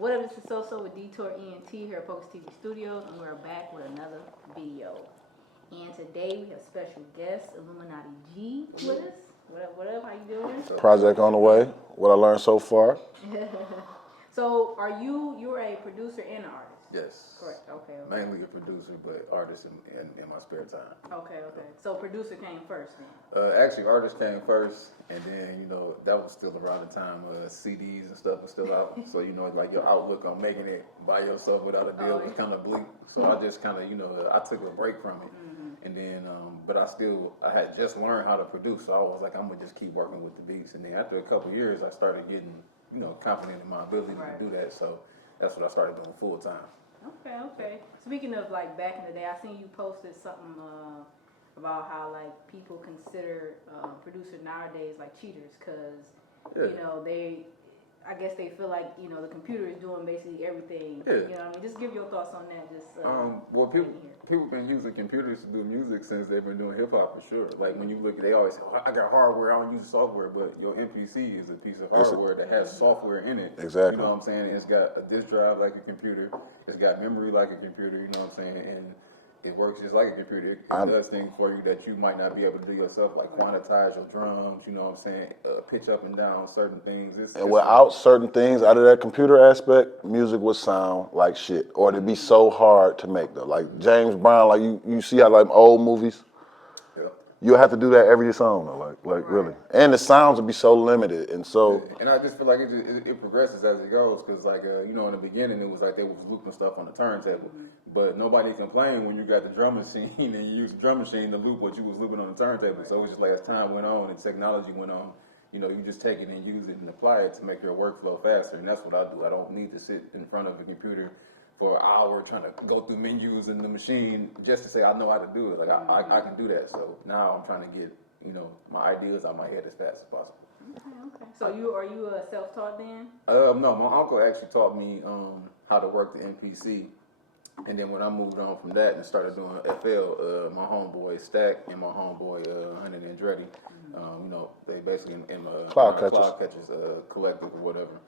What up, this is So with Detour ENT here at Focus TV Studios, and we're back with another video. And today we have special guest, Illuminati G, with us. What up, how you doing? Project on the way, what I learned so far. So, you're a producer and an artist? Yes. Correct, okay. Mainly a producer, but artist in my spare time. Okay. So producer came first then? Actually, artist came first, and then, that was still around the time CDs and stuff was still out. So, like your outlook on making it by yourself without a deal was kind of bleak. So I just kind of, I took a break from it. Mm-hmm. And then, but I had just learned how to produce. So I was like, I'm going to just keep working with the beats. And then after a couple of years, I started getting, confident in my ability to do that. So that's what I started doing full time. Okay. Speaking of like back in the day, I seen you posted something about how like people consider producers nowadays like cheaters because I guess they feel like the computer is doing basically everything. Yeah. You know what I mean? Just give your thoughts on that. Well, people been using computers to do music since they've been doing hip hop for sure. Like when you look at, they always say, I got hardware, I don't use software, but your MPC is a piece of hardware that has software in it. Exactly. You know what I'm saying? It's got a disk drive like a computer. It's got memory like a computer. You know what I'm saying? And it works just like a computer. It does things for you that you might not be able to do yourself, like quantize your drums, you know what I'm saying, pitch up and down certain things. And without certain things, out of that computer aspect, music would sound like shit. Or it'd be so hard to make though. Like James Brown, like you see how like old movies? Yeah. You'll have to do that every song though, like really. And the sounds would be so limited and so... Yeah. And I just feel like it progresses as it goes, because like, in the beginning it was like they was looping stuff on the turntable. Mm-hmm. But nobody complained when you got the drum machine and you used the drum machine to loop what you was looping on the turntable. Right. So it was just like as time went on and technology went on, you just take it and use it and apply it to make your workflow faster. And that's what I do. I don't need to sit in front of a computer for an hour trying to go through menus in the machine just to say I know how to do it. Like I can do that. So now I'm trying to get my ideas out my head as fast as possible. Okay. So are you self-taught then? No, my uncle actually taught me how to work the MPC. And then when I moved on from that and started doing FL, my homeboy Stack and my homeboy Hunter Andretti, they basically in Cloud Catchers collective or whatever.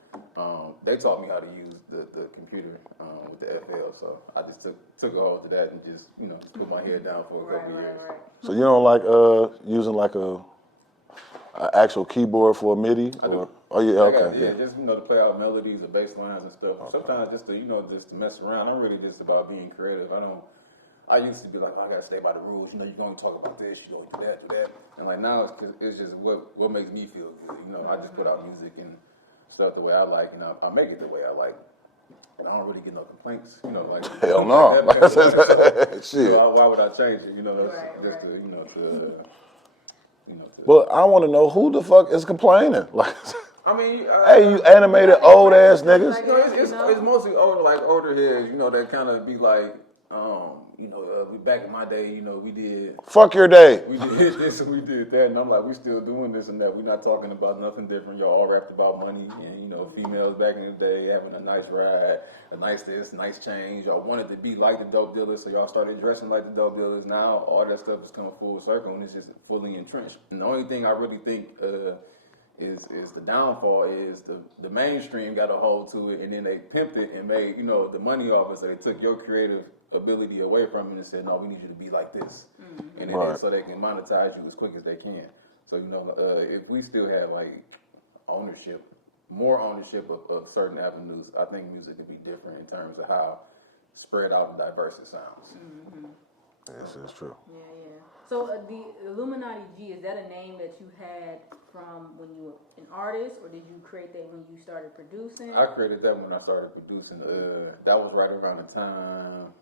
They taught me how to use the computer with the FL. So I just took a hold of that and just put my head down for a couple years. Right. So you don't like using like a actual keyboard for a MIDI? I do. Oh yeah, okay. Yeah, just to play out melodies or bass lines and stuff. Okay. Sometimes just to mess around. I'm really just about being creative. I used to be like, I gotta stay by the rules. You're gonna talk about this. You don't do that. And like now, it's just what makes me feel good. I just put out music and stuff the way I like, and I make it the way I like. And I don't really get no complaints. Like hell no. Shit. So why would I change it? But I want to know who the fuck is complaining. Like, I mean, hey, you animated old ass niggas. It's mostly older heads, that kind of be like, back in my day, we did. Fuck your day. We did this and we did that, and I'm like, we still doing this and that. We're not talking about nothing different. Y'all all rapped about money and females back in the day having a nice ride, a nice this, nice change. Y'all wanted to be like the dope dealers, so y'all started dressing like the dope dealers. Now all that stuff is coming full circle and it's just fully entrenched. And the only thing I really think is the downfall is the mainstream got a hold to it, and then they pimped it and made the money off it. So they took your creative ability away from it and said, no, we need you to be like this, and then so they can monetize you as quick as they can. So if we still had like more ownership of certain avenues, I think music could be different in terms of how spread out and diverse it sounds. Mm-hmm. Yes, it's true. Yeah. So the Illuminati G, is that a name that you had from when you were an artist, or did you create that when you started producing? I created that when I started producing. That was right around the time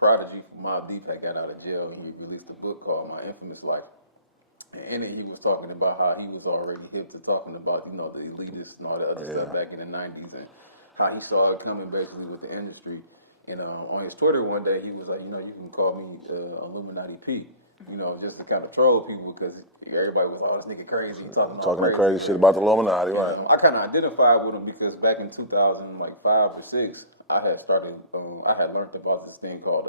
Prodigy from Mobb Deep had got out of jail, and he released a book called My Infamous Life. And in it, he was talking about how he was already hip to talking about, the elitists and all the other stuff back in the 90s, and how he started coming basically with the industry. And on his Twitter one day, he was like, you can call me Illuminati P, just to kind of troll people, because everybody was, this nigga crazy. Talking that crazy shit about the Illuminati, right? I kind of identified with him because back in 2005 or 6, I had learned about this thing called,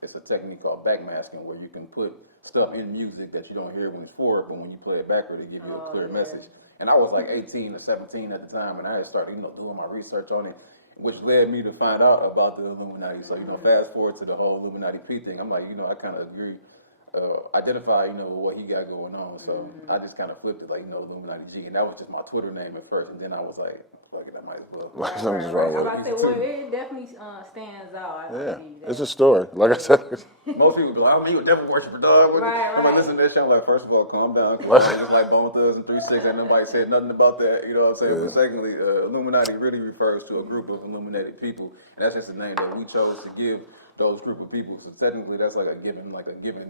it's a technique called backmasking, where you can put stuff in music that you don't hear when it's forward, but when you play it backward, it gives you a clear message. And I was like 18 or 17 at the time, and I had started, doing my research on it, which led me to find out about the Illuminati. So, fast forward to the whole Illuminati P thing, I'm like, I kind of agree, identify, with what he got going on. So I just kind of flipped it, like, Illuminati G, and that was just my Twitter name at first, and then I was like, fuck it, I might as well. Something's wrong with it. It definitely stands out. It's a story. Like I said, most people be like, you a devil worshiper, dog. I'm like, listen to that shit. I'm like, first of all, calm down. Just like Bone Thugs and 3-6, ain't nobody said nothing about that. You know what I'm saying? But secondly, Illuminati really refers to a group of illuminated people, and that's just a name that we chose to give those group of people. So technically, that's like a given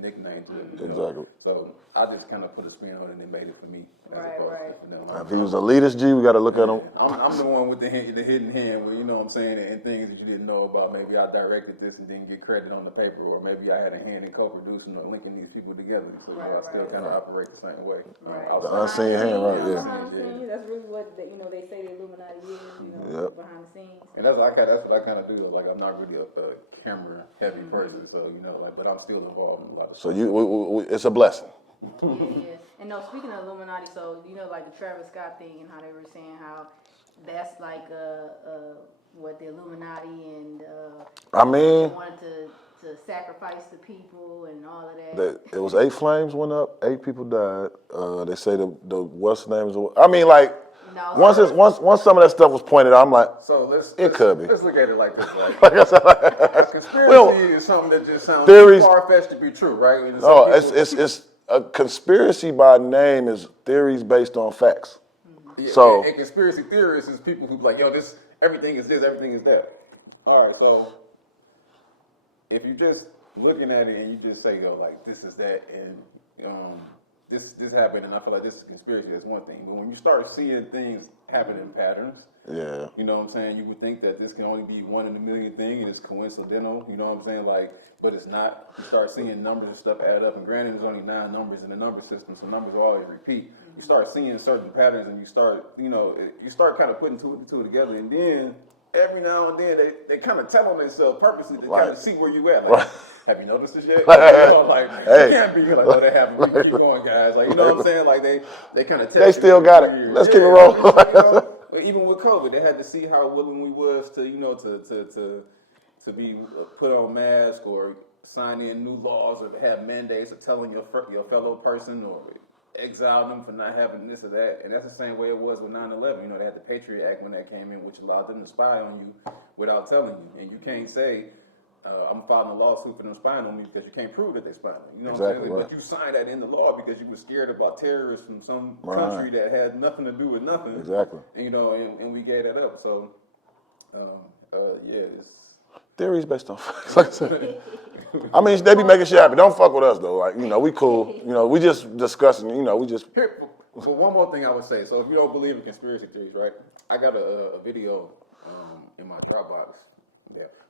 nickname to them. Exactly. So I just kind of put a spin on it and made it for me. If he was a elitist G, we got to look at him. I'm the one with the hidden hand, where what I'm saying, and things that you didn't know about. Maybe I directed this and didn't get credit on the paper, or maybe I had a hand in co-producing or linking these people together. So I still kind of operate the same way. The unseen hand, right? Yeah. Behind the scenes, that's really what they say the Illuminati is. Behind the scenes. And that's what I kind of do. Like, I'm not really a camera heavy person, so but I'm still involved in a lot of stuff. So it's a blessing. Yeah. And no, speaking of Illuminati, so like the Travis Scott thing and how they were saying how that's like what the Illuminati and I mean, wanted to sacrifice the people and all of that. It was 8 flames went up, 8 people died. They say the what's names. I mean, like once some of that stuff was pointed out, I'm like, so let's could be. Let's look at it like this, right? Like I said, conspiracy is something that just sounds far-fetched to be true, right? It's a conspiracy by name is theories based on facts. Yeah, so and conspiracy theorists is people who be like, everything is this, everything is that. All right, so if you just looking at it and you just say, like this is that, and this happened, and I feel like this is conspiracy, that's one thing. But when you start seeing things happen in patterns, you know what I'm saying, you would think that this can only be 1 in a million thing, and it's coincidental, you know what I'm saying, but it's not. You start seeing numbers and stuff add up, and granted there's only 9 numbers in the number system, so numbers always repeat. You start seeing certain patterns, and you start kind of putting 2 and 2 together, and then every now and then they kind of tell on themselves purposely to kind of see where you at. Like, have you noticed this yet? It can't be like, they haven't. We keep going, guys. Like, you know what I'm saying? Like they kind of test. They still got it. Let's keep it rolling. But even with COVID, they had to see how willing we was to to be put on masks or sign in new laws or have mandates of telling your fellow person or exile them for not having this or that. And that's the same way it was with 9/11. They had the Patriot Act when that came in, which allowed them to spy on you without telling you. And you can't say, I'm filing a lawsuit for them spying on me because you can't prove that they spied on you. You know what I'm saying? Right. But you signed that in the law because you were scared about terrorists from some country that had nothing to do with nothing. Exactly. And we gave that up. So, it's theories based on facts. Like I said. I mean, they be making shit happen. Don't fuck with us though. Like, we cool. We just discussing. We just. Here, but one more thing I would say. So if you don't believe in conspiracy theories, right? I got a video in my Dropbox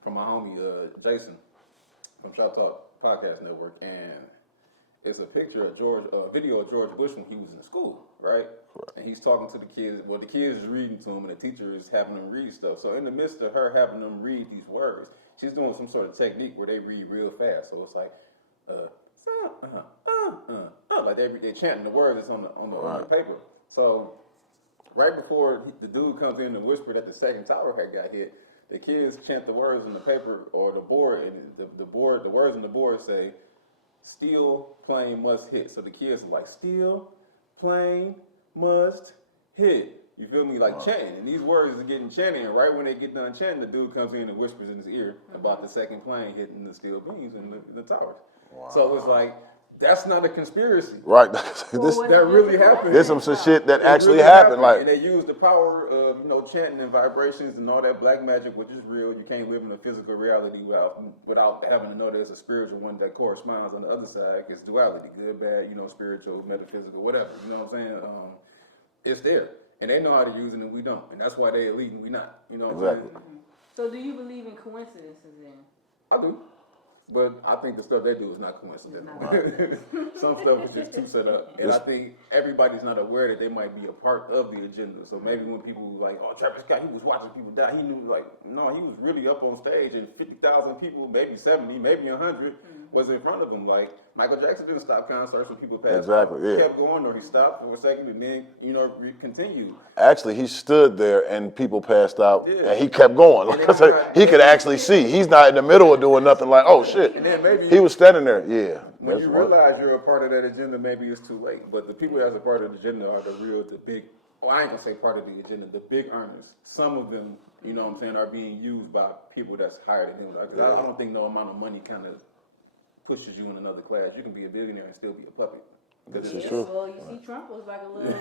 from my homie Jason from Shop Talk Podcast Network, and it's a picture of video of George Bush when he was in school, right? And he's talking to the kids. Well, the kids is reading to him, and the teacher is having them read stuff. So in the midst of her having them read these words, she's doing some sort of technique where they read real fast. So it's like, like they're chanting the words that's on the paper. So right before the dude comes in and whispered that the second tower had got hit, the kids chant the words on the paper or the board, and the words on the board say, "Steel plane must hit." So the kids are like, "Steel plane must hit." You feel me? Like chanting. And these words are getting chanted. And right when they get done chanting, the dude comes in and whispers in his ear about the second plane hitting the steel beams and the towers. Wow. So it's like, that's not a conspiracy. Right. That really happened. There's some shit that actually happened. Like, and they use the power of chanting and vibrations and all that black magic, which is real. You can't live in a physical reality without having to know there's a spiritual one that corresponds on the other side. It's duality, good, bad, spiritual, metaphysical, whatever. You know what I'm saying? It's there. And they know how to use it and we don't. And that's why they elite and we not. You know what I'm saying? So do you believe in coincidences then? I do. But I think the stuff they do is not coincidental. Some stuff is just too set up. And I think everybody's not aware that they might be a part of the agenda. So maybe when people like, oh, Travis Scott, he was watching people die, he knew, like, no, he was really up on stage and 50,000 people, maybe 70, maybe 100 was in front of him. Like Michael Jackson didn't stop concerts when people passed Exactly, out. yeah. He kept going, or he stopped for a second and then continued. Actually, he stood there and people passed out, Yeah. and he kept going. Like I said, he could actually see. He's not in the middle of doing nothing. Like, oh shit. And then maybe He was standing there. Yeah. when you realize you're a part of that agenda, maybe it's too late. But the people that's a part of the agenda are the big. Well, I ain't gonna say part of the agenda. The big earners. Some of them, you know what I'm saying, are being used by people that's higher than them. Like, I don't think no amount of money kind of pushes you in another class. You can be a billionaire and still be a puppet. This is true. Well, you see, Trump was like a little.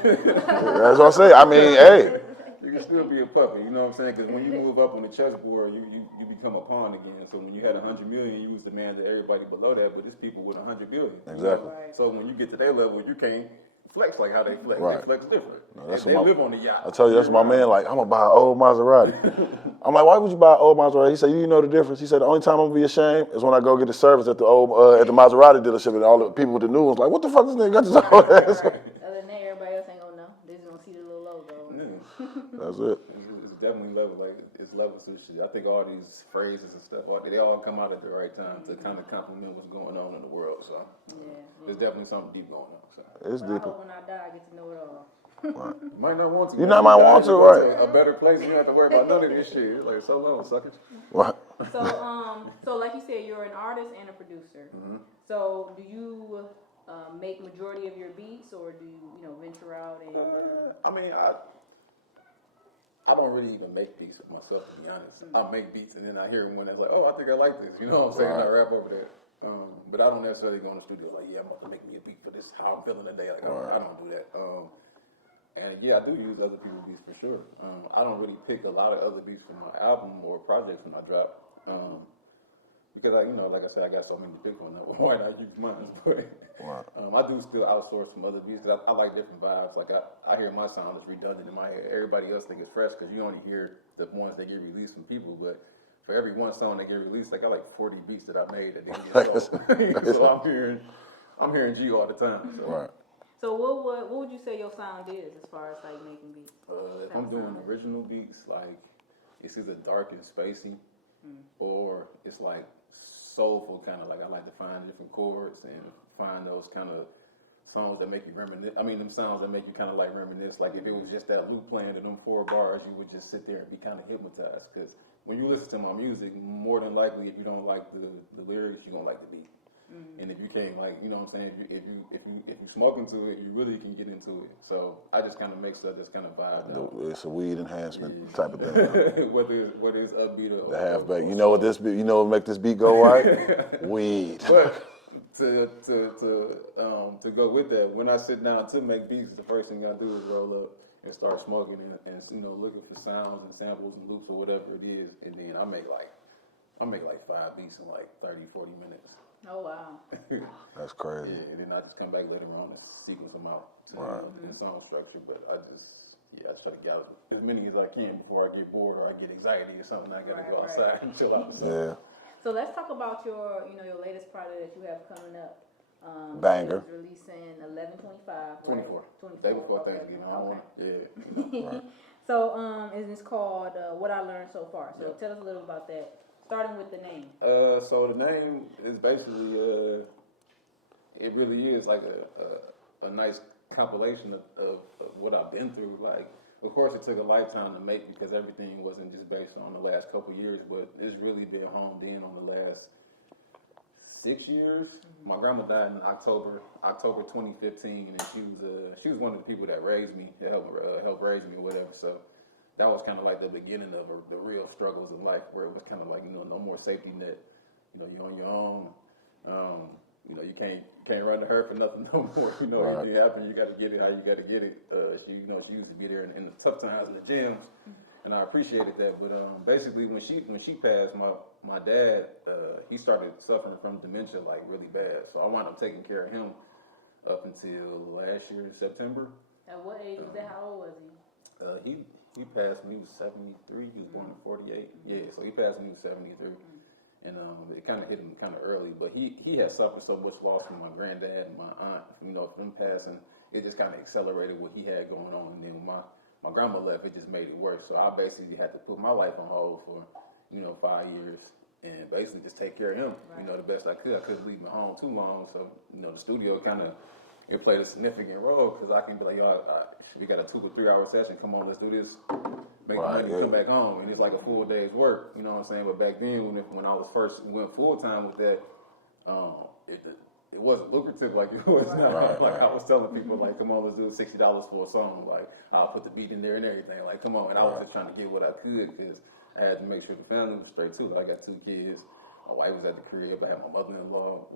That's what I say. I mean, hey. You can still be a puppet, you know what I'm saying? Because when you move up on the chessboard, you become a pawn again. So when you had 100 million, you was the man to everybody below that, but there's people with 100 billion. Exactly. Right. So when you get to their level, you can't flex like how they flex. Right. They flex different. No, that's they what live on the yacht. I tell you, that's my man. Like, I'm gonna buy an old Maserati. I'm like, why would you buy an old Maserati? He said, you know the difference. He said, the only time I'm gonna be ashamed is when I go get the service at the old at the Maserati dealership, and all the people with the new ones like, what the fuck this nigga got this old ass? Other than that, everybody else ain't gonna know. They just gonna see the little logo. Yeah. That's it. It's definitely level. Like it's levels to shit. I think all these phrases and stuff, they all come out at the right time to kind of complement what's going on in the world. So there's definitely something deep going on. So. It's I deeper. hope when I die, I get to know it all. You might not want to. You not might want to, right? A better place. You don't have to worry about none of this shit. It's like so long, suckers. Right. So like you said, you're an artist and a producer. Mm-hmm. So do you make majority of your beats, or do you venture out and? I mean, I don't really even make beats with myself, to be honest. I make beats and then I hear one that's like, oh, I think I like this. You know what I'm saying? Right. I rap over that. But I don't necessarily go in the studio like, yeah, I'm about to make me a beat for this, how I'm feeling today. Like, I don't do that. And yeah, I do use other people's beats for sure. I don't really pick a lot of other beats for my album or projects when I drop. Because like I said, I got so many to pick on. Why not use mine? But I do still outsource some other beats because I like different vibes. Like I hear my sound is redundant in my head. Everybody else think it's fresh because you only hear the ones that get released from people. But for every one song that get released, I got like 40 beats that I made that didn't get sold. So I'm hearing G all the time. So. Right. So what would you say your sound is as far as like making beats? If I'm doing original beats, like it's either dark and spacey, or it's like soulful, kind of like I like to find different chords and find those kind of songs that make you reminisce. I mean, them sounds that make you kind of like reminisce. Like if it was just that loop playing in them 4 bars, you would just sit there and be kind of hypnotized. Because when you listen to my music, more than likely, if you don't like the lyrics, you're gonna like the beat. And if you can't, like, you know what I'm saying, if you smoke into it, you really can get into it. So I just kind of make stuff that's kind of vibe. It's a weed enhancement type of thing. whether it's upbeat or the halfback. You know what this beat? You know what make this beat go right? Weed. But to go with that, when I sit down to make beats, the first thing I do is roll up and start smoking and looking for sounds and samples and loops or whatever it is, and then I make like 5 beats in like 30, 40 minutes. Oh wow. That's crazy. Yeah, and then I just come back later on and sequence them out in song structure. But I try to get out as many as I can before I get bored or I get anxiety or something. I gotta go outside and chill out. Yeah. So let's talk about your latest project that you have coming up. Banger. It's releasing 11/25. 24. Day before Thanksgiving. Okay. So and it's called What I Learned So Far. So tell us a little about that. Starting with the name. So the name is basically, it really is like a nice compilation of what I've been through. Like, of course, it took a lifetime to make because everything wasn't just based on the last couple of years, but it's really been honed in on the last 6 years. My grandma died in October 2015, and she was one of the people that raised me, that helped raise me or whatever. So. That was kind of like the beginning of the real struggles in life, where it was kind of like no more safety net. You're on your own. You can't run to her for nothing no more. Right. Anything happen, you got to get it how you got to get it. She used to be there in the tough times in the gyms, and I appreciated that. But basically, when she passed, my dad he started suffering from dementia like really bad. So I wound up taking care of him up until last year in September. At what age was that? How old was he? He passed when he was 73. He was born in 48. Yeah, so he passed when he was 73. And it kind of hit him kind of early. But he had suffered so much loss from my granddad and my aunt. From passing, it just kind of accelerated what he had going on. And then when my grandma left, it just made it worse. So I basically had to put my life on hold for, 5 years. and basically just take care of him, the best I could. I couldn't leave him at home too long, so the studio kind of it played a significant role because I can be like, yo, we got a 2 or 3 hour session. Come on, let's do this. Make money, come back home, and it's like a full day's work. You know what I'm saying? But back then, when I was first went full time with that, it wasn't lucrative like it was now. Like I was telling people, like, come on, let's do $60 for a song. Like I'll put the beat in there and everything. Like, come on, and I was just trying to get what I could because I had to make sure the family was straight too. Like, I got 2 kids. My wife was at the crib. I had my mother-in-law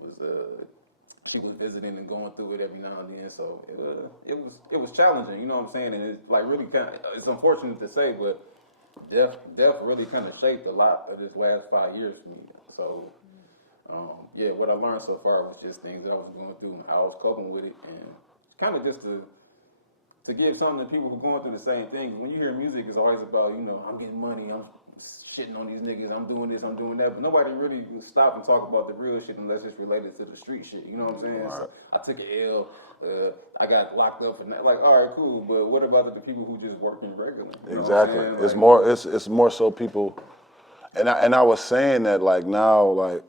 she was visiting and going through it every now and then. So it was challenging. You know what I'm saying? And it's like really kind of it's unfortunate to say, but death really kind of shaped a lot of this last 5 years for me. So. What I learned so far was just things that I was going through and how I was coping with it, and kind of just to give something to people who are going through the same things. When you hear music, it's always about, I'm getting money, I'm shitting on these niggas, I'm doing this, I'm doing that, but nobody really will stop and talk about the real shit unless it's related to the street shit. You know what I'm saying? Right. So I took an L, I got locked up, and like, all right, cool, but what about the people who just working regularly? Exactly. It's more so people, and I was saying that like now like.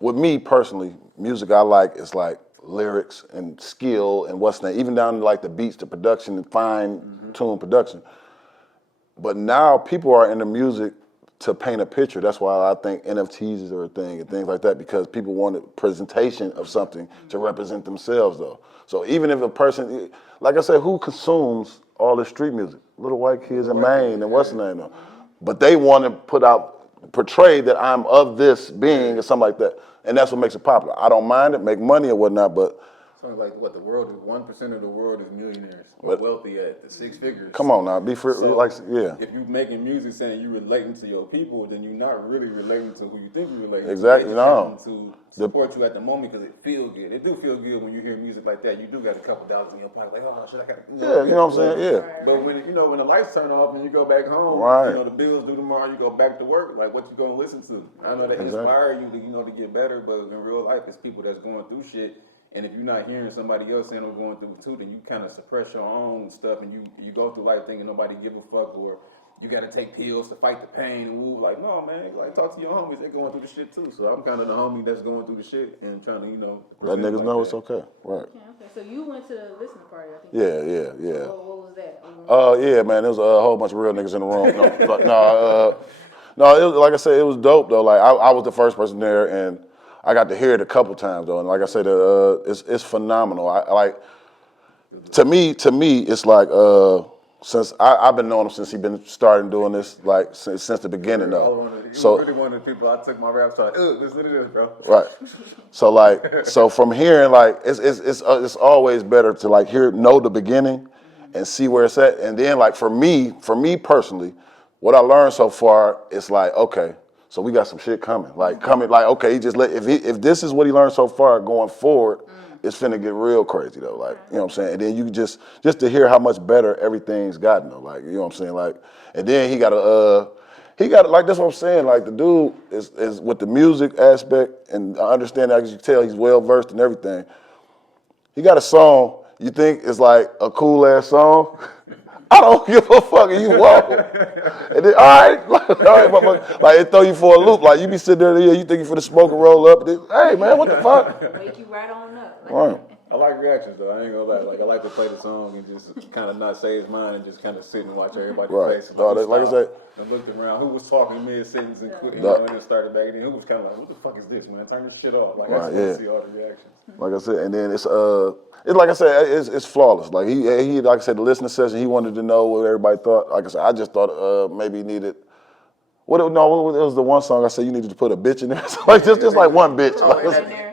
With me personally, music I like is like lyrics and skill and what's that, even down to like the beats, the production, the fine-tuned production. But now people are into music to paint a picture. That's why I think NFTs are a thing and things like that, because people want a presentation of something to represent themselves though. So even if a person, like I said, who consumes all this street music? Little white kids in Maine and what's the name though? But they want to portray that I'm of this being or something like that. And that's what makes it popular. I don't mind it, make money or whatnot, but something like what the world is 1% of the world is millionaires or wealthy at the 6 figures. Come on now, be free. So like if you're making music saying you're relating to your people, then you're not really relating to who you think you're relating exactly, to. No. To support you at the moment because it feels good. It do feel good when you hear music like that. You do got a couple dollars in your pocket, like, oh shit, I got. Yeah, you know what I'm saying? Yeah. But when when the lights turn off and you go back home, the bills due tomorrow, you go back to work. Like, what you gonna listen to? I know that inspire you to to get better, but in real life, it's people that's going through shit. And if you're not hearing somebody else saying I'm going through it too, then you kind of suppress your own stuff, and you go through life thinking nobody give a fuck, or you got to take pills to fight the pain. And woo, like, no, man, like talk to your homies, they're going through the shit too. So I'm kind of the homie that's going through the shit and trying to let niggas know it's okay, right? Okay. So you went to the listening party, I think. Yeah. So what was that? Yeah, man, there was a whole bunch of real niggas in the room. No, it was, like I said, it was dope though. Like I was the first person there, and I got to hear it a couple times though, and like I said, it's phenomenal. I like to me, it's like since I've been knowing him since he been starting doing this, like since the beginning though. So really one of the people I took my raps to, listen to this, bro. Right. So from hearing like it's always better to like know the beginning and see where it's at, and then like for me personally, what I learned so far is like, okay, so we got some shit coming. Like okay, if this is what he learned so far going forward, it's finna get real crazy though. Like, you know what I'm saying? And then you just to hear how much better everything's gotten though. Like, you know what I'm saying? Like, and then he got like that's what I'm saying. Like the dude is with the music aspect, and I understand that, as you can tell he's well versed in everything. He got a song you think is like a cool ass song. I don't give a fuck, and you walk. And then, all right, motherfucker. Like, it throw you for a loop. Like, you be sitting there, you think you finna smoke and roll up. Then, hey, man, what the fuck? Wake you right on up. Right. I like reactions, though. I ain't gonna lie. Like, I like to play the song and just kind of not say his mind and just kind of sit and watch everybody's face. Like I said. And looked around. Who was talking mid-sentence and quit, and then started back. And then who was kind of like, what the fuck is this, man? Turn this shit off. Like, I just want to see all the reactions. Like I said, and then it's like I said, it's flawless. Like he like I said, the listening session, he wanted to know what everybody thought. Like I said, I just thought maybe he needed. It was the one song I said you needed to put a bitch in there. So like just like one bitch.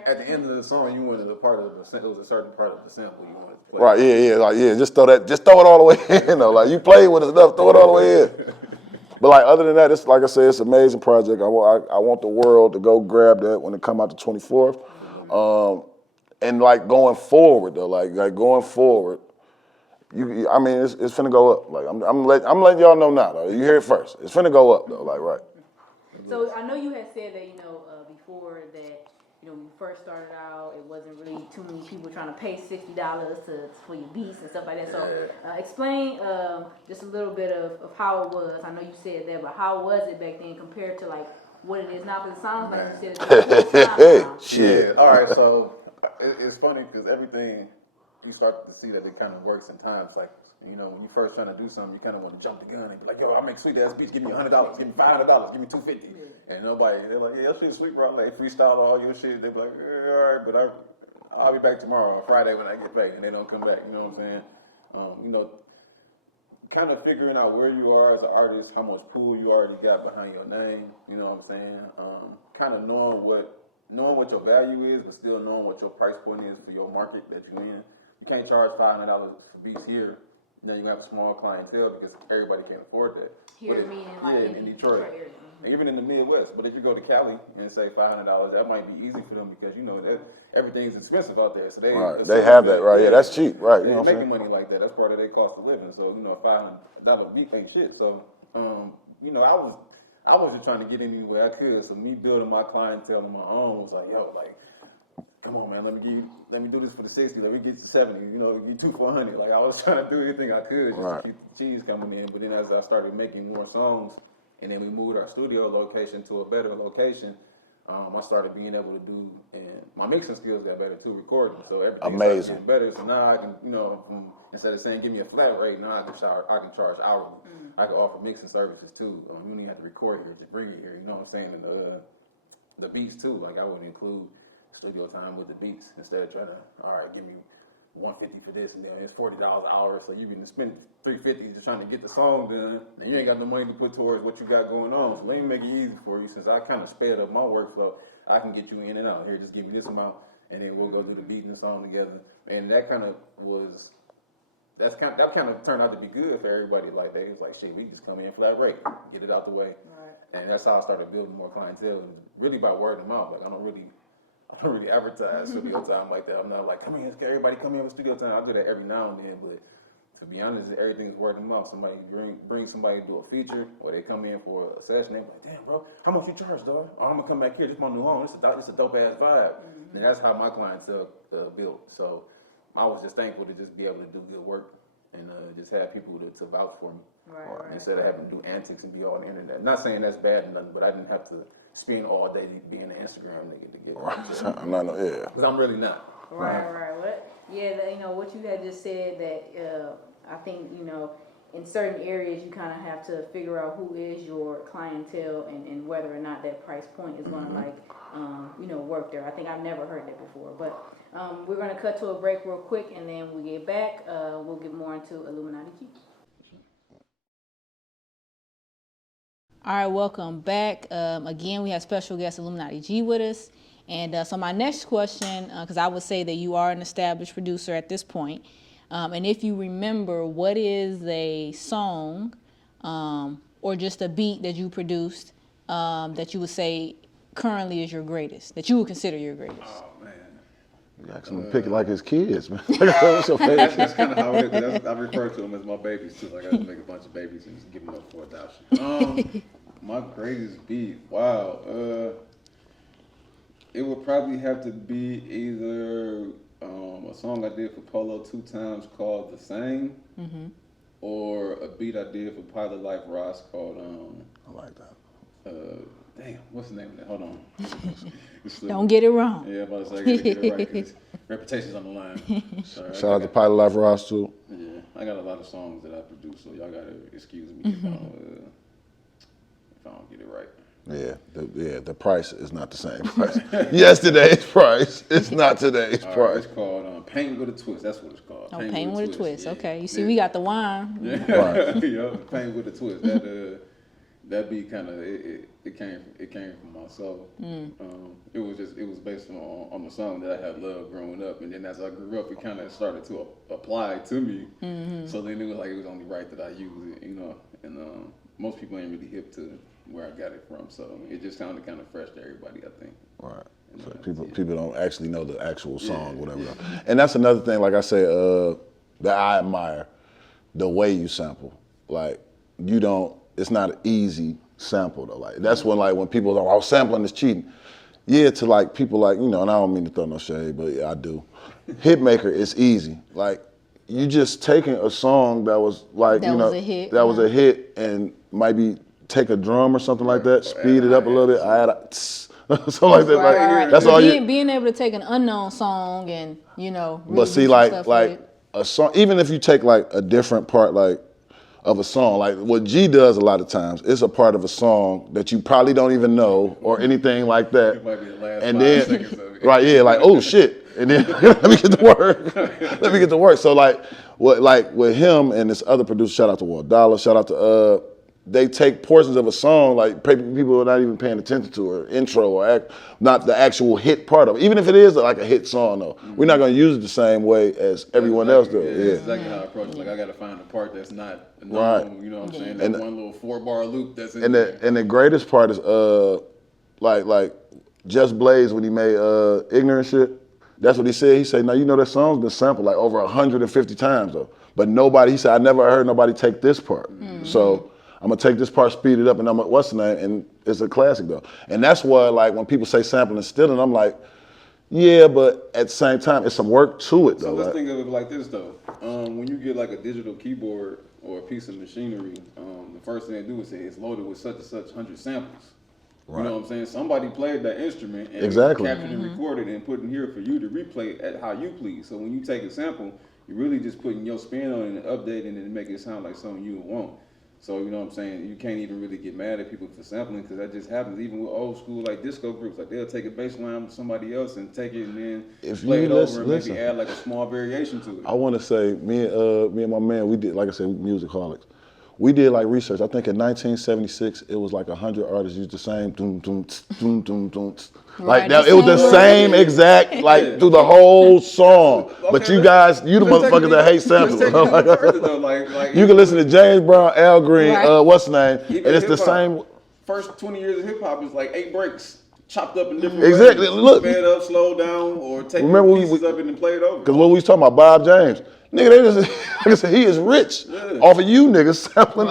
At the end of the song, you wanted a part of it was a certain part of the sample you wanted to play. Right, just throw it all the way in though. Like you played with it enough, throw it all the way in. But like other than that, it's like I said, it's an amazing project. I want the world to go grab that when it come out the 24th. And like going forward though, like going forward, I mean it's finna go up. Like I'm letting y'all know now though. You hear it first. It's finna go up though. Like right. So I know you had said that before that when you first started out, it wasn't really too many people trying to pay $60 for your beats and stuff like that. So explain just a little bit of how it was. I know you said that, but how was it back then compared to like what it is now, because it sounds like you said it's Shit. Yeah. All right. So it's funny because everything you start to see that it kind of works in times. Like when you first trying to do something, you kind of want to jump the gun and be like, "Yo, I make sweet ass beats. Give me $100. Give me $500. Give me $250." And they're like, "Yeah, your shit's sweet, bro." Like freestyle all your shit. They be like, "All right, but I'll be back tomorrow on Friday when I get paid," and they don't come back. You know what I'm saying? Kind of figuring out where you are as an artist, how much pull you already got behind your name. You know what I'm saying? Kind of knowing what your value is, but still knowing what your price point is for your market that you're in. You can't charge $500 for beats here. You're gonna have a small clientele because everybody can't afford that. Here, meaning like in Detroit. Even in the Midwest. But if you go to Cali and say $500, that might be easy for them because that everything's expensive out there. So they have that, right? Yeah, that's cheap, right? They're making money like that. That's part of their cost of living. So a $500 beat ain't shit. So I was just trying to get any way I could. So me building my clientele on my own was like, yo, like, come on, man, let me do this for the 60. Let me get to 70. Get 2 for 100. Like I was trying to do anything I could just to keep the cheese coming in. But then as I started making more songs, and then we moved our studio location to a better location, I started being able to do, and my mixing skills got better too, recording. So everything started getting better. So now I can, instead of saying give me a flat rate, now I can charge hourly. I can offer mixing services too. You don't even have to record here, just bring it here. You know what I'm saying? And the beats too. Like I would include studio time with the beats instead of trying to, all right, give me $150 for this, and then it's $40 an hour. So you can spend $350 just trying to get the song done, and you ain't got no money to put towards what you got going on. So let me make it easy for you. Since I kind of sped up my workflow, I can get you in and out. Here, just give me this amount, and then we'll go do the beat and the song together. And that kind of turned out to be good for everybody. Like they was like, shit, we just come in flat rate, get it out the way, and that's how I started building more clientele. Really by word of mouth. Like I don't really advertise studio time like that. I'm not like, everybody come in with studio time. I do that every now and then, but to be honest, everything's word of mouth. Somebody bring somebody to do a feature, or they come in for a session. They be like, damn, bro, how much you charge, dog? Oh, I'm gonna come back here. This is my new home. It's a dope ass vibe, and that's how my clientele built. So I was just thankful to just be able to do good work and just have people to vouch for me, instead of having to do antics and be on the internet. Not saying that's bad or nothing, but I didn't have to spend all day being an Instagram nigga to get it. I'm not, because I'm really not. Right. What? Yeah, what you had just said that I think in certain areas you kind of have to figure out who is your clientele and whether or not that price point is going to work there. I think I've never heard that before, but we're going to cut to a break real quick, and then when we get back, we'll get more into Illuminati G. All right, welcome back. Again, we have special guest Illuminati G with us. And so my next question, because I would say that you are an established producer at this point, and if you remember, what is a song or just a beat that you produced that you would say currently is your greatest, that you would consider your greatest? Oh, man. You actually pick it like his kids, man. That's kind of how it is. I refer to them as my babies, too. Like, I just make a bunch of babies and just give them up for adoption. My greatest beat, wow. It would probably have to be either a song I did for Polo 2 times called The Same, or a beat I did for Pilot Life Ross called I like that. Damn, what's the name of that? Hold on. Don't get it wrong. Yeah, I'm about to say I gotta get it right because reputation's on the line. Sorry, Shout out to Pilot Life Ross too. Yeah, I got a lot of songs that I produce, so y'all gotta excuse me if I don't get it right. Yeah, the price is not the same price. Yesterday's price, it's not today's price. Right, it's called Paint with a Twist. That's what it's called. Paint with a Twist. Yeah. Okay, you see, we got the wine. Yeah, right. Yeah, Paint with a Twist. That beat kind of it came from my soul. It was based on the song that I had loved growing up, and then as I grew up, it kind of started to apply to me. So then it was like it was only right that I use it, And most people ain't really hip to where I got it from, so it just sounded kind of fresh to everybody, I think. Right. So people don't actually know the actual song, whatever. And that's another thing, like I said, that I admire, the way you sample. Like it's not an easy sample though. Like that's when people are like, oh, sampling is cheating. Yeah, to like people like, and I don't mean to throw no shade, but yeah, I do. Hitmaker is easy. Like you just taking a song that was like, that was a hit, that was a hit and might be take a drum or something like that, speed it up a little bit, I add a something like that. Right. That's all you. Being able to take an unknown song and really But see, like a song, even if you take like a different part, like of a song, like what G does a lot of times, it's a part of a song that you probably don't even know or anything like that. It might be the last and 5 then, seconds of it. right, yeah, like oh shit, and then let me get to work. Let me get to work. So like with him and this other producer, shout out to Walt Dollar, shout out to they take portions of a song, like people are not even paying attention to, or intro, or not the actual hit part of it. Even if it is like a hit song, though, we're not going to use it the same way as everyone else does. Yeah, that's exactly how I approach it. Like, I got to find a part that's not known, you know what I'm saying? That one little 4-bar loop that's in there. And the greatest part is, like Just Blaze, when he made Ignorant Shit, that's what he said. He said, now, you know that song's been sampled like over 150 times, though. But nobody, he said, I never heard nobody take this part. So I'm gonna take this part, speed it up, and I'm like, what's the name? And it's a classic though. And that's why, like, when people say sampling and stealing, I'm like, yeah, but at the same time, it's some work to it though. So let's think of it like this though. When you get like a digital keyboard or a piece of machinery, the first thing they do is say it's loaded with such and such 100 samples. Right. You know what I'm saying? Somebody played that instrument and captured and recorded and put in here for you to replay at how you please. So when you take a sample, you're really just putting your spin on it and updating it and make it sound like something you would want. So, you know what I'm saying, you can't even really get mad at people for sampling, because that just happens. Even with old school, like, disco groups, like, they'll take a bass line with somebody else and take it and then play it over and maybe add, like, a small variation to it. I want to say, me and my man, we did, like I said, musicaholics. We did, like, research. I think in 1976, it was, like, 100 artists used the same doom, doom, doom, doom, doom. Like, that, it was the same exact, like, through the whole song. Okay, but you guys, you the motherfuckers that hate samples. You can listen to James Brown, Al Green, what's the name, and it's the same. First 20 years of hip hop is like 8 breaks, chopped up in different ways. Look, sped up, slowed down, or take pieces of it and play it over. Because what we was talking about, Bob James. Nigga, they just, like I said, he is rich off of you niggas sampling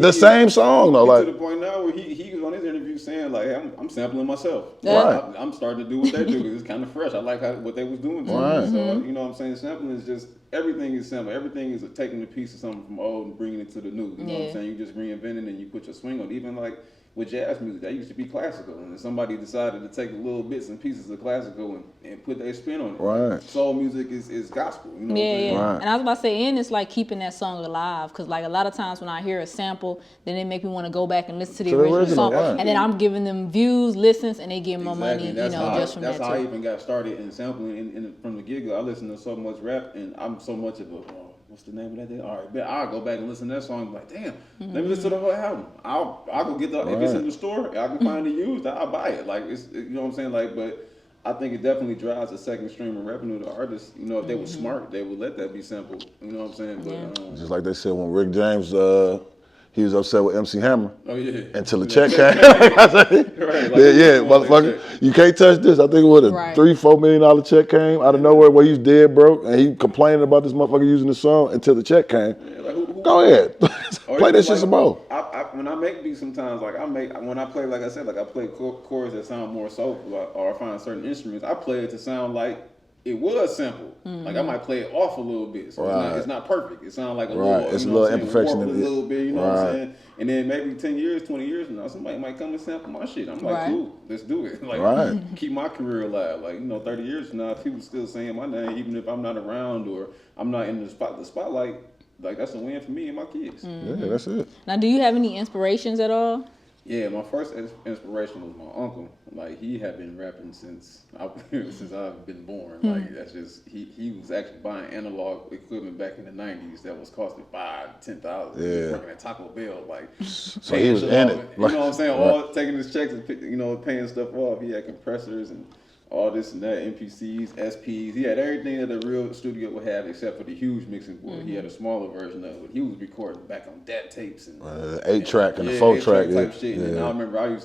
the same song though. Like, to the point now where he was on his interview saying like, hey, I'm sampling myself. Right. I'm starting to do what they do because it's kind of fresh. I like what they was doing. Right. So you know what I'm saying? Sampling is just, everything is sample. Everything is taking a piece of something from old and bringing it to the new. You know what I'm saying? You just reinvent it and you put your swing on it. Even like with jazz music, that used to be classical, and then somebody decided to take little bits and pieces of classical and put their spin on it. Right. Soul music is gospel. You know what I'm saying? Right. And I was about to say, and it's like keeping that song alive, because like a lot of times when I hear a sample, then it make me want to go back and listen to the original song, and then I'm giving them views, listens, and they give more money, just from that. That's how I even got started in sampling. And from the get-go, I listened to so much rap, and I'm so much of a what's the name of that? All right, but I'll go back and listen to that song and be like, damn, let me listen to the whole album. I'll go get the, if it's in the store, I can find it used, I'll buy it. Like, it's, you know what I'm saying? Like, but I think it definitely drives a second stream of revenue to artists. You know, if they were smart, they would let that be sampled. You know what I'm saying? But just like they said when Rick James, he was upset with MC Hammer. Oh yeah. Until the check came. Motherfucker, you can't touch this. I think it was a $3-4 million check came out of nowhere where he was dead broke, and he complaining about this motherfucker using the song until the check came. Yeah, like, go ahead, play that shit some more. When I make beats, sometimes when I play, like I said, like I play chords that sound more soulful, or I find certain instruments, I play it to sound like it was simple. Like I might play it off a little bit, so it's not perfect. It sounds like a little, it's a little imperfection in it, a little bit, you know what I'm saying? And then maybe 10 years, 20 years from now, somebody might come and sample my shit. I'm like, cool, let's do it. Like, keep my career alive. Like, 30 years from now, people still saying my name, even if I'm not around or I'm not in the spotlight. Like, that's a win for me and my kids. Yeah, that's it. Now, do you have any inspirations at all? Yeah, my first inspiration was my uncle. Like, he had been rapping since I've been born. Like, that's just, he was actually buying analog equipment back in the 90s that was costing $5,000-$10,000. He was working at Taco Bell, like, so he was in it. You know what I'm saying? All taking his checks and paying stuff off. He had compressors and all this and that, MPCs, SPs. He had everything that a real studio would have except for the huge mixing board. He had a smaller version of it. He was recording back on DAT tapes and 8-track and the 4-track type shit. And I remember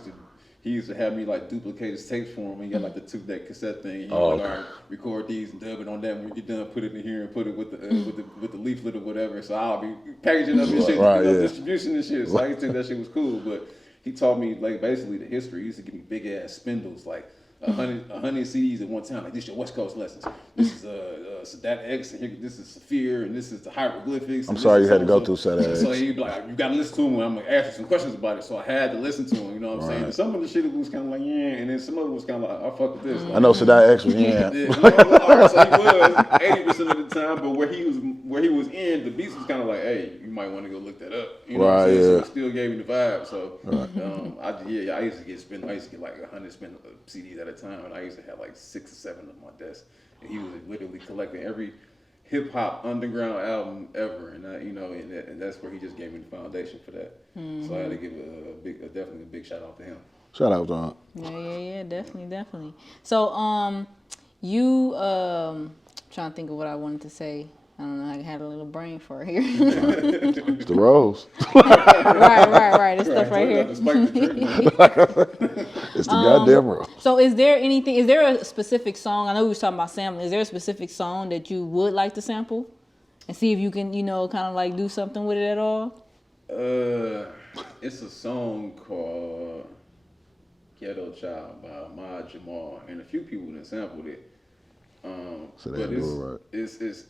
he used to have me like duplicate his tapes for him. He got like the 2-deck cassette thing. He would all right, record these and dub it on that. When we get done, put it in here and put it with the leaflet or whatever. So I'll be packaging up his shit, distribution and shit. So I used to think that shit was cool. But he taught me like basically the history. He used to give me big ass spindles, like 100 CDs at one time. Like, this is your West Coast lessons. This is Sadat X, and here, this is Saphir, and this is the hieroglyphics. I'm sorry you had to go through Sadat X. So he'd be like, you got to listen to him, and I'm going to ask you some questions about it. So I had to listen to him, you know what I'm saying? And some of the shit was kind of like, yeah, and then some of it was kind of like, I fuck with this. Like, I know Sadat X was, yeah. So he was 80% of the time, but where he was in, the beats was kind of like, hey, you might want to go look that up. You know what I'm saying? So it still gave me the vibe. So I used to get like 100 spin CDs at a time, and I used to have like 6 or 7 on my desk. And he was literally collecting every hip hop underground album ever, and and that's where he just gave me the foundation for that. So I had to give definitely a big shout out to him. Shout out, John. Yeah, definitely. So you trying to think of what I wanted to say. I don't know. I had a little brain for here. It's the rose. Right. This stuff right here. It's the goddamn rose. So is there a specific song? I know we were talking about sampling. Is there a specific song that you would like to sample? And see if you can, kind of like do something with it at all? It's a song called Ghetto Child by Ahmad Jamal. And a few people that sampled it. So they do it right. It's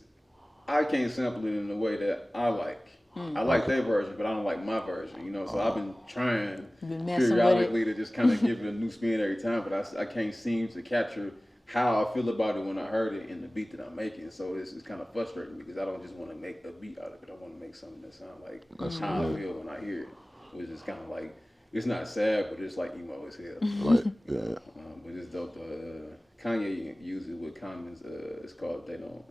I can't sample it in the way that I like. I like their version, but I don't like my version, So I've been trying periodically to just kind of give it a new spin every time, but I can't seem to capture how I feel about it when I heard it in the beat that I'm making. So it's kind of frustrating because I don't just want to make a beat out of it. I want to make something that sounds like how I feel when I hear it, which is kind of like, it's not sad, but it's like emo as hell. Right, yeah. But it's dope. Kanye used it with Common's. It's called They Don't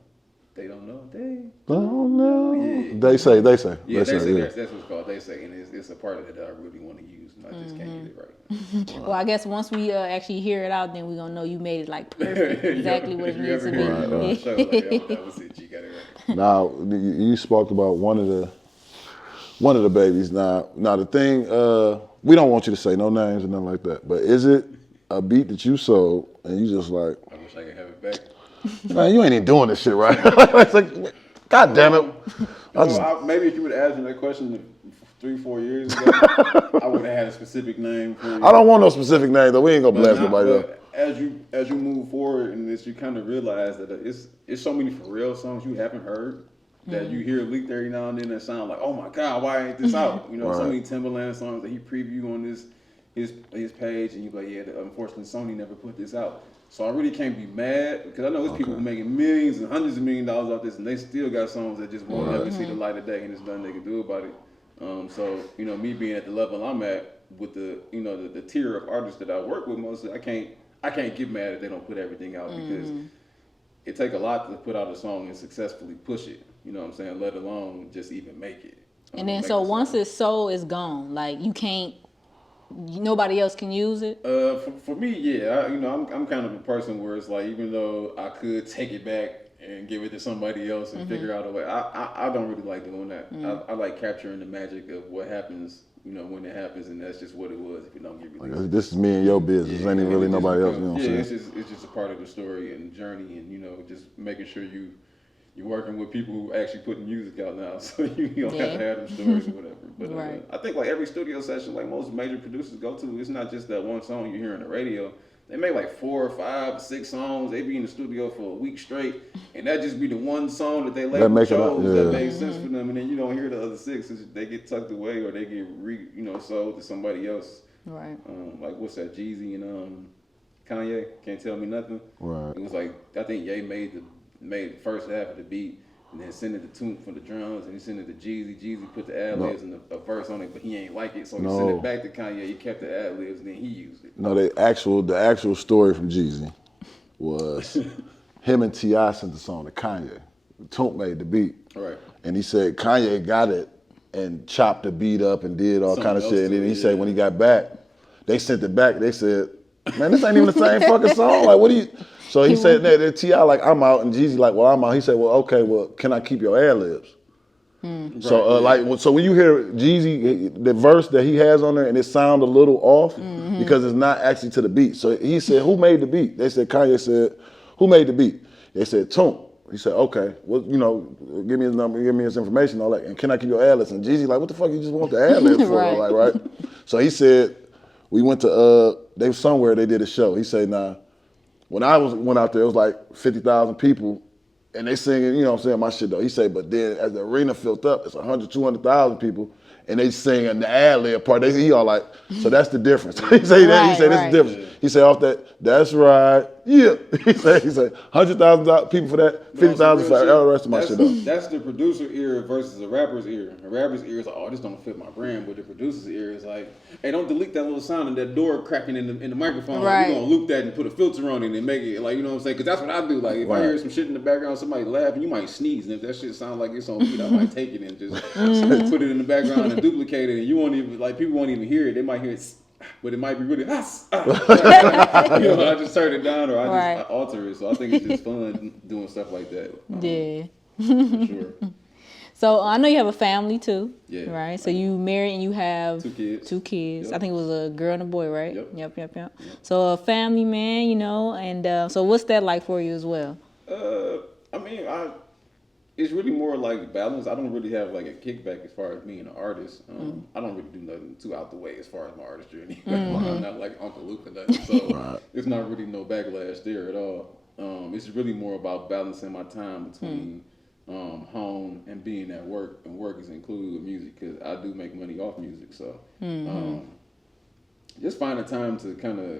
Know. Yeah. They say. Yeah, they say. That's what it's called. They say, and it's a part of it that I really want to use, and I just can't get it right. Well, I guess once we actually hear it out, then we're gonna know you made it like perfect, exactly what it needs to be. That was it. You got it right. Now you spoke about one of the babies. Now the thing, we don't want you to say no names and nothing like that. But is it a beat that you sold and you just like? I wish I could have it back. Man, you ain't even doing this shit right. It's like, God damn it. Maybe if you would have asked me that question 3-4 years ago, I would have had a specific name for you. I don't want no specific name though. We ain't gonna blast nobody up. As you move forward in this, you kind of realize that it's so many for real songs you haven't heard that you hear leaked every now and then that sound like, oh my God, why ain't this out? So many Timberland songs that he previewed on his page, and you're like, yeah, unfortunately Sony never put this out. So I really can't be mad because I know there's people making millions and hundreds of $millions off this, and they still got songs that just won't ever see the light of day, and there's nothing they can do about it. So me being at the level I'm at with the tier of artists that I work with mostly, I can't get mad if they don't put everything out because it take a lot to put out a song and successfully push it. You know what I'm saying? Let alone just even make it. And then so once it's sold, it's gone. Like you can't. Nobody else can use it. For me, yeah. I'm kind of a person where it's like, even though I could take it back and give it to somebody else and figure out a way, I don't really like doing that. I like capturing the magic of what happens, when it happens, and that's just what it was. If it don't get released, like, this is me and your business. Ain't really nobody else. It's just a part of the story and journey, and just making sure you're working with people who actually putting music out now, so you don't have to have them stories or whatever. But I think like every studio session, like most major producers go to, it's not just that one song you hear on the radio. They make like 4 or 5 or 6 songs. They be in the studio for a week straight, and that just be the one song that they label shows that made sense for them, and then you don't hear the other 6. They get tucked away or they get sold to somebody else. Right. Like what's that? Jeezy and Kanye, Can't Tell Me Nothing. Right. It was like, I think Ye made the first half of the beat and then send it to Toomp for the drums, and he sent it to Jeezy. Jeezy put the ad-libs and a verse on it, but he ain't like it, so he sent it back to Kanye. He kept the ad-libs and then he used it. No, the actual story from Jeezy was him and T.I. sent the song to Kanye. Toomp made the beat. Right. And he said Kanye got it and chopped the beat up and did all kind of shit. And then he said when he got back, they sent it back. They said, man, this ain't even the same fucking song. Like, what do you... So he said that T.I. like, I'm out, and Jeezy like, well, I'm out. He said, well, okay, well, can I keep your ad-libs? So so when you hear Jeezy, the verse that he has on there, and it sound a little off because it's not actually to the beat. So he said, who made the beat? They said, Kanye said, who made the beat? They said, Toomp. He said, okay, well, give me his number, give me his information, all that, and can I keep your ad-libs? And Jeezy like, what the fuck you just want the ad-libs for? Like, right? So he said, we went to, they were somewhere, they did a show. He said, nah, when I went out there, it was like 50,000 people, and they singing, you know what I'm saying, my shit though. He said, but then as the arena filled up, it's 100, 200,000 people, and they singing the ad-lib part. He all like, so that's the difference. He say that. He say that's the difference. He say off that, that's right. Yeah. He say 100,000 people for that, 50,000 for all the rest of my shit though. That's the producer ear versus the rapper's ear. The rapper's ear is like, oh, this don't fit my brand, but the producer's ear is like, hey, don't delete that little sound and that door cracking in the microphone. Right. We're gonna loop that and put a filter on it and make it like, you know what I'm saying? Because that's what I do. Like if I hear some shit in the background, somebody laughing, you might sneeze, and if that shit sounds like it's on beat, I might take it and just put it in the background and duplicate it, and you won't even like people won't even hear it. They might hear it, but it might be really I just turn it down or I alter it. So I think it's just fun doing stuff like that. Yeah, for sure. So I know you have a family too, yeah. Right? So you married and you have 2 kids. Yep. I think it was a girl and a boy, right? Yep. So a family man, you know, and so what's that like for you as well? I mean, it's really more like balance. I don't really have like a kickback as far as being an artist. I don't really do nothing too out the way as far as my artistry. I'm not like Uncle Luke or nothing, so it's not really no backlash there at all. It's really more about balancing my time between home and being at work, and work is included with music because I do make money off music. So just find a time to kind of,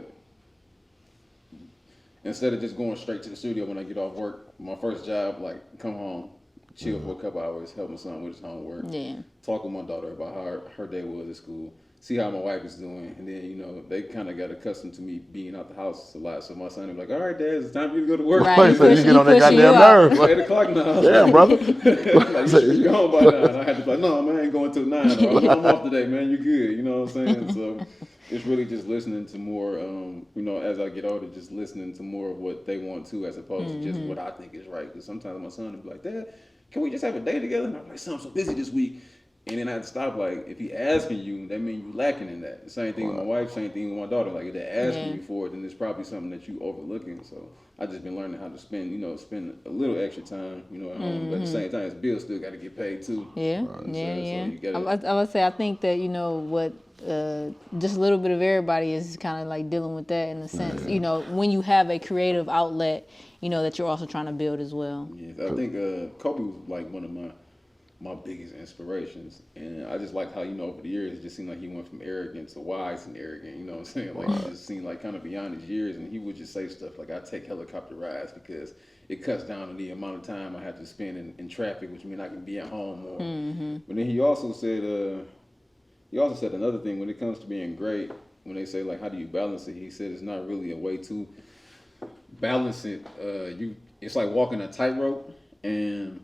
instead of just going straight to the studio when I get off work, my first job, like come home, chill for a couple hours, help my son with his homework, talk with my daughter about how her day was at school, see how my wife is doing, and then, you know, they kind of got accustomed to me being out the house a lot, so my son would be like, all right, Dad, it's time for you to go to work. Right, so you get on that goddamn nerve. It's 8 o'clock now. Damn, brother. Like, you should be home by 9. I had to be like, no, man, I ain't going till 9. I'm off today, man, you good, you know what I'm saying? So it's really just listening to more, you know, as I get older, just listening to more of what they want to as opposed to just what I think is right. Because sometimes my son will be like, Dad, can we just have a day together? And I'm like, son, I'm so busy this week. And then I had to stop, like, if he asking you, that means you lacking in that. The same thing with my wife, same thing with my daughter. Like, if they're asking you for it, then it's probably something that you overlooking. So I just been learning how to spend a little extra time, you know, at home. But at the same time, bills still got to get paid too. Yeah, So I would say, I think that, you know, what just a little bit of everybody is kind of like dealing with that in a sense. You know, when you have a creative outlet, you know, that you're also trying to build as well. Yeah, I think Kobe was like one of my biggest inspirations, and I just like how, you know, over the years it just seemed like he went from arrogant to wise and arrogant, you know what I'm saying? Like he just seemed like kind of beyond his years, and he would just say stuff like, I take helicopter rides because it cuts down on the amount of time I have to spend in traffic, which means I can be at home more. But then he also said another thing when it comes to being great, when they say like, how do you balance it? He said it's not really a way to balance it. It's like walking a tightrope, and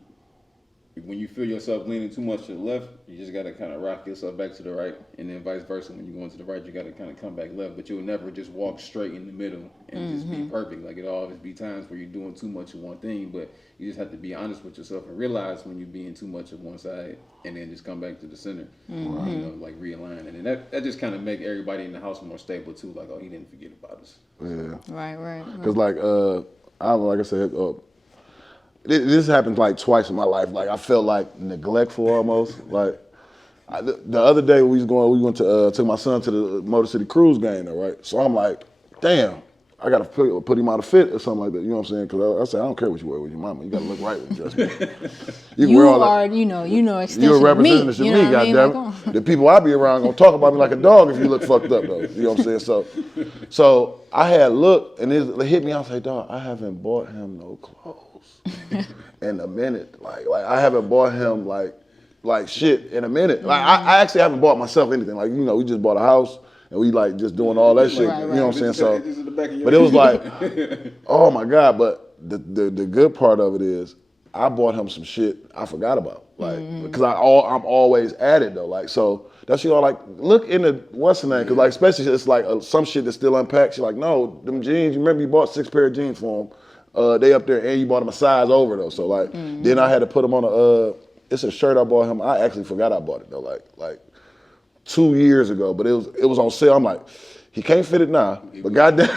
when you feel yourself leaning too much to the left, you just got to kind of rock yourself back to the right, and then vice versa. When you're going to the right, you got to kind of come back left, but you'll never just walk straight in the middle and just be perfect. Like it'll always be times where you're doing too much of one thing, but you just have to be honest with yourself and realize when you're being too much of one side, and then just come back to the center, you know, like realign. And then that just kind of make everybody in the house more stable too. Like, oh, he didn't forget about us. Yeah. Right. Because like I said. This happened like twice in my life. Like I felt like neglectful almost. Like the other day we went to took my son to the Motor City Cruise game though, right? So I'm like, damn, I gotta put him out of fit or something like that. You know what I'm saying? Because I said I don't care what you wear with your mama. You gotta look right with your dress. You are, you know, extension you're a of me. representative of me, goddamn. The people I be around gonna talk about me like a dog if you look fucked up though. You know what I'm saying? So I had looked and it hit me. I was like, dog, I haven't bought him no clothes in a minute. Like I haven't bought him like shit in a minute. Like I actually haven't bought myself anything. Like, you know, we just bought a house and we like just doing all that shit. Right. You know what I'm saying? So, but it was like, oh my God. But the good part of it is I bought him some shit I forgot about. Like, because I'm always at it though. Like, so that's, you know, like look in the, what's the name? Cause like, especially it's like some shit that's still unpacked. She's like, no, them jeans, you remember you bought 6 pair of jeans for him. They up there, and you bought him a size over though. So like, then I had to put him on it's a shirt I bought him. I actually forgot I bought it though, like 2 years ago. But it was on sale. I'm like, he can't fit it now, but goddamn,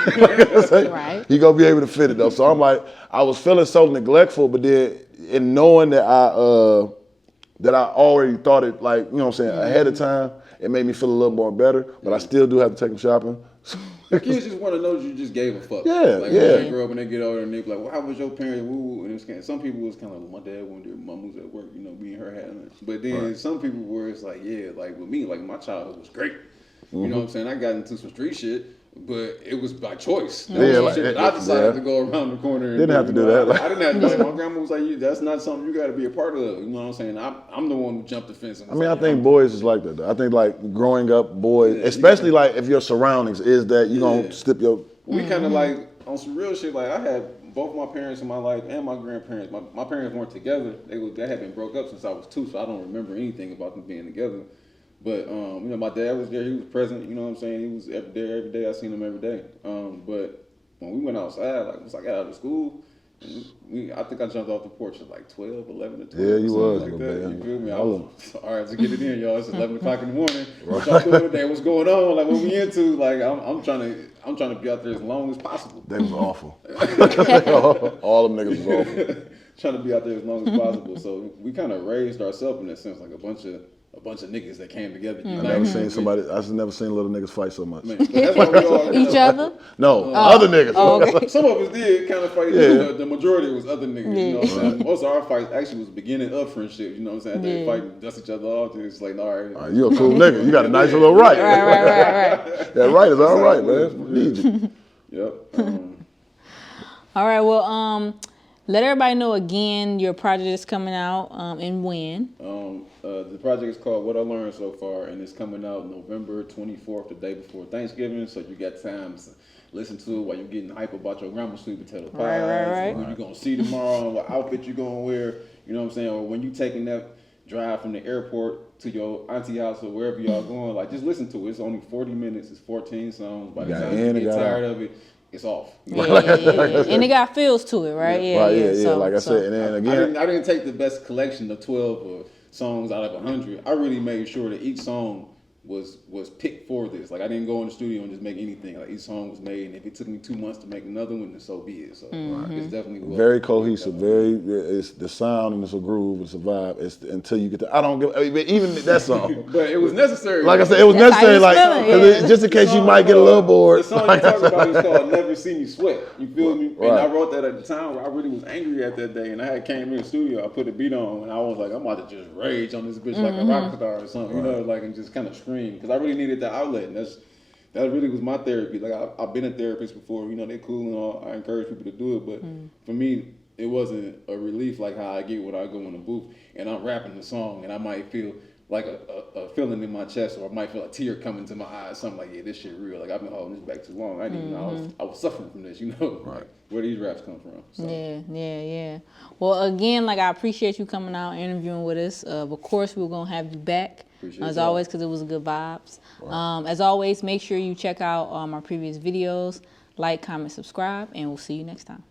right. He gonna be able to fit it though. So I'm like, I was feeling so neglectful, but then in knowing that I already thought it, like, you know what I'm saying, ahead of time, it made me feel a little more better. But I still do have to take him shopping. Kids just want to know that you just gave a fuck. Yeah, like, yeah. When they grow up and they get older and they be like, well, how was your parents? Woo. And it's some people was kind of like, my dad went there, mom was at work, you know, me and her had lunch. But then some people were, it's like, yeah, like with me, like my childhood was great. You know what I'm saying? I got into some street shit, but it was by choice. That was some shit that I decided to go around the corner and Didn't have to do that. I didn't have to do that. My grandma was like, that's not something you got to be a part of. You know what I'm saying? I'm the one who jumped the fence. I mean, I think boys is like that, though. I think, like, growing up, boys, especially, like, if your surroundings is that you going to stip your... We kind of, like, on some real shit, like, I had both my parents in my life and my grandparents. My parents weren't together. They had been broke up since I was 2, so I don't remember anything about them being together. But, you know, my dad was there. He was present. You know what I'm saying? He was there every day. I seen him every day. But when we went outside, like, once I got out of school, I think I jumped off the porch at like 12, 11 or 12. Yeah, you was. Like that. that. You feel me? I was, all right, to get it in, y'all. It's 11 o'clock in the morning. What y'all doing today? What's going on? Like, what we into? Like, I'm trying to be out there as long as possible. They was awful. All them niggas was awful. Trying to be out there as long as possible. So we kind of raised ourselves in that sense, like a bunch of niggas that came together. I never seen somebody. I just never seen little niggas fight so much. Man, that's why we all, Each other? No, other niggas. Oh, okay. Some of us did kind of fight. Yeah. The majority was other niggas. You know what I'm saying? Most of our fights actually was the beginning of friendship. You know what I'm saying? They fight and dust each other off. And it's like, all right. You a cool nigga. You got a nice little right. Right. That right is all right, man. Need you. Yep. All right, well, let everybody know again your project is coming out and when. The project is called What I Learned So Far, and it's coming out November 24th, the day before Thanksgiving. So you got time to listen to it while you're getting hype about your grandma's sweet potato pies, Right. who you're going to see tomorrow, and what outfit you're going to wear. You know what I'm saying? Or when you taking that drive from the airport to your auntie house or wherever y'all going, like just listen to it. It's only 40 minutes. It's 14 songs. By the time you get tired of it, it's off. Yeah. And it got feels to it, right? Yeah. So, like I said, and then again, I didn't take the best collection of 12 songs out of 100. I really made sure that each song was picked for this. Like I didn't go in the studio and just make anything. Like each song was made, and if it took me 2 months to make another one, then so be it. So it's definitely very cohesive. It's the sound and it's a groove. It's a vibe. It's until you get to. I don't give even that song. But it was necessary. Like I said, it was necessary. Like just in case you might get a little bored. The song you talk about is called "Never See Me Sweat." You feel me? And I wrote that at the time where I really was angry at that day, and I had came in the studio. I put the beat on, and I was like, I'm about to just rage on this bitch like a rock star or something, you know, like and just kind of scream because I really needed that outlet, and that really was my therapy. Like I've been a therapist before, you know, they're cool and all. I encourage people to do it, but for me, it wasn't a relief like how I get when I go in the booth and I'm rapping the song, and I might feel like a feeling in my chest, or I might feel a tear coming to my eyes, something like, yeah, this shit real. Like I've been holding this back too long. I didn't even know I was suffering from this, you know, like where these raps come from. So. Yeah. Well, again, like I appreciate you coming out interviewing with us. Of course, we're gonna have you back as always because it was good vibes. As always, make sure you check out our previous videos, like, comment, subscribe, and we'll see you next time.